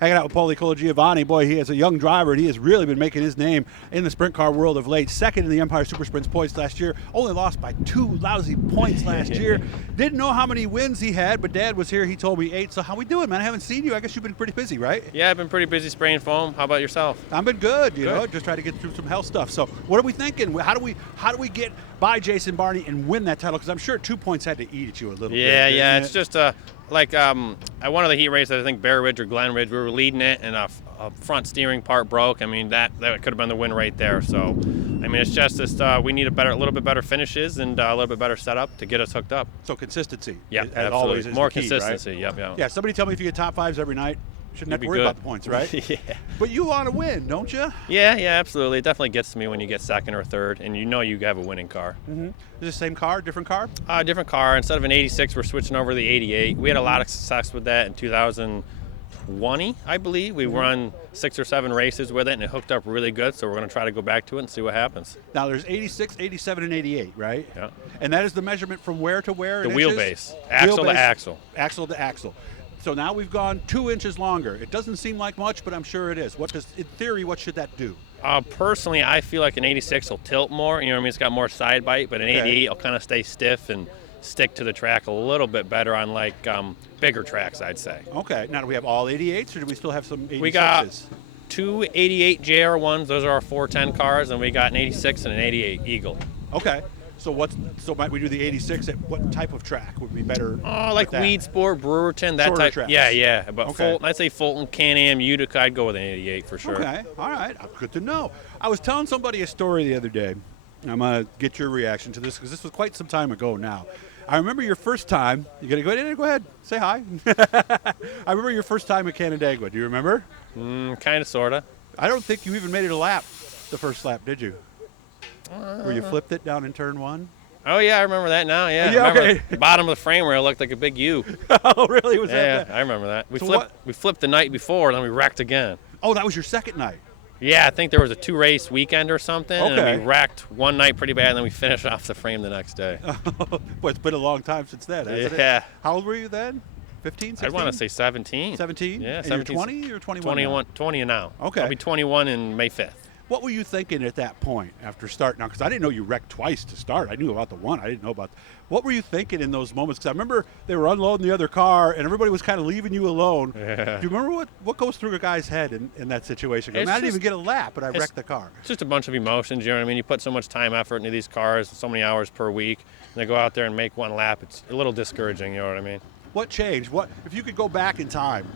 Hanging out with Paulie Colagiovanni. Boy, he is a young driver, and he has really been making his name in the sprint car world of late. Second in the Empire Super Sprints points last year. Only lost by 2 lousy points last year. Didn't know how many wins he had, but Dad was here. He told me 8. So how we doing, man? I haven't seen you. I guess you've been pretty busy, right? Yeah, I've been pretty busy spraying foam. How about yourself? I've been good, you know, just trying to get through some health stuff. So what are we thinking? How do we get by Jason Barney and win that title? Because I'm sure 2 points had to eat at you a little bit. Yeah. It's just like at one of the heat races, I think Bear Ridge or Glen Ridge, we were leading it, and a front steering part broke. I mean, that could have been the win right there. So, I mean, it's just this, we need a little bit better finishes and a little bit better setup to get us hooked up. So consistency. Yeah, as absolutely. Always is More the key, consistency. Right? Yep. Yeah. Somebody tell me if you get top 5s every night, shouldn't have to worry about the points, right? Yeah. But you want to win, don't you? Yeah, absolutely. It definitely gets to me when you get second or third, and you know you have a winning car. Mm-hmm. Is it the same car, different car? Different car. Instead of an 86, we're switching over to the 88. We had a lot of success with that in 2020, I believe. We run 6 or 7 races with it, and it hooked up really good, so we're going to try to go back to it and see what happens. Now, there's 86, 87, and 88, right? Yeah. And that is the measurement from where to where? The in wheelbase. Inches? Axle to axle. Axle to axle. So now we've gone 2 inches longer. It doesn't seem like much, but I'm sure it is. In theory, what should that do? Personally, I feel like an 86 will tilt more. You know what I mean? It's got more side bite, but an 88 will kind of stay stiff and stick to the track a little bit better on like bigger tracks, I'd say. Okay. Now, do we have all 88s, or do we still have some 86s? We got 2 88 JR1s. Those are our 410 cars, and we got an 86 and an 88 Eagle. Okay. So might we do the 86 at what type of track would be better? Like Weed Sport, Brewerton, that Shorter type. tracks. Yeah. But Okay. Fulton, I'd say Fulton, Can-Am, Utica, I'd go with an 88 for sure. Okay. All right. Good to know. I was telling somebody a story the other day. I'm going to get your reaction to this because this was quite some time ago now. I remember your first time. You going to go ahead? Say hi. I remember your first time at Canandaigua. Do you remember? Kind of, sort of. I don't think you even made it a lap, the first lap, did you? Where you flipped it down in turn 1? Oh, yeah, I remember that now, yeah. Yeah, I remember okay. the bottom of the frame where it looked like a big U. Oh, really? Was Yeah, that bad? I remember that. We So flipped the night before, and then we wrecked again. Oh, that was your second night. Yeah, I think there was a 2-race weekend or something, Okay. and we wrecked one night pretty bad, and then we finished off the frame the next day. Boy, it's been a long time since then, hasn't it? Yeah. How old were you then? 15, 16? I'd want to say 17. 17? Yeah, And 17. you're 20 or 21 21, now? 20 now. Okay. I'll be 21 in May 5th. What were you thinking at that point after starting? Now, because I didn't know you wrecked twice to start. I knew about the one. I didn't know about. What were you thinking in those moments? Because I remember they were unloading the other car, and everybody was kind of leaving you alone. Yeah. Do you remember what goes through a guy's head in that situation? I didn't even get a lap, but I wrecked the car. It's just a bunch of emotions, you know what I mean? You put so much time, effort into these cars, so many hours per week, and they go out there and make one lap. It's a little discouraging, you know what I mean? What changed? What if you could go back in time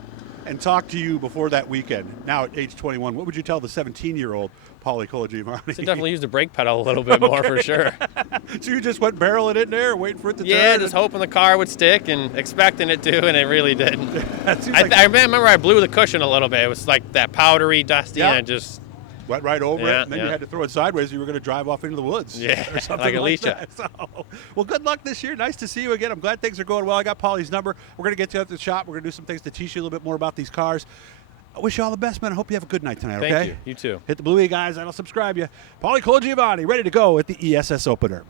and talk to you before that weekend, now at age 21, what would you tell the 17-year-old Paulie Colagiovanni? So definitely use the brake pedal a little bit more for sure. So you just went barreling in there, waiting for it to turn? Yeah, just hoping the car would stick and expecting it to, and it really didn't. I I remember I blew the cushion a little bit. It was like that powdery, dusty, Yeah. and it just... went right over it, and then you Yeah. had to throw it sideways. You were going to drive off into the woods, or something like like Alicia. that. So, well, good luck this year. Nice to see you again. I'm glad things are going well. I got Paulie's number. We're going to get you at the shop. We're going to do some things to teach you a little bit more about these cars. I wish you all the best, man. I hope you have a good night tonight. Thank okay? you. You too. Hit the Bluey guys. That'll subscribe you. Paulie Colagiovanni ready to go at the ESS opener.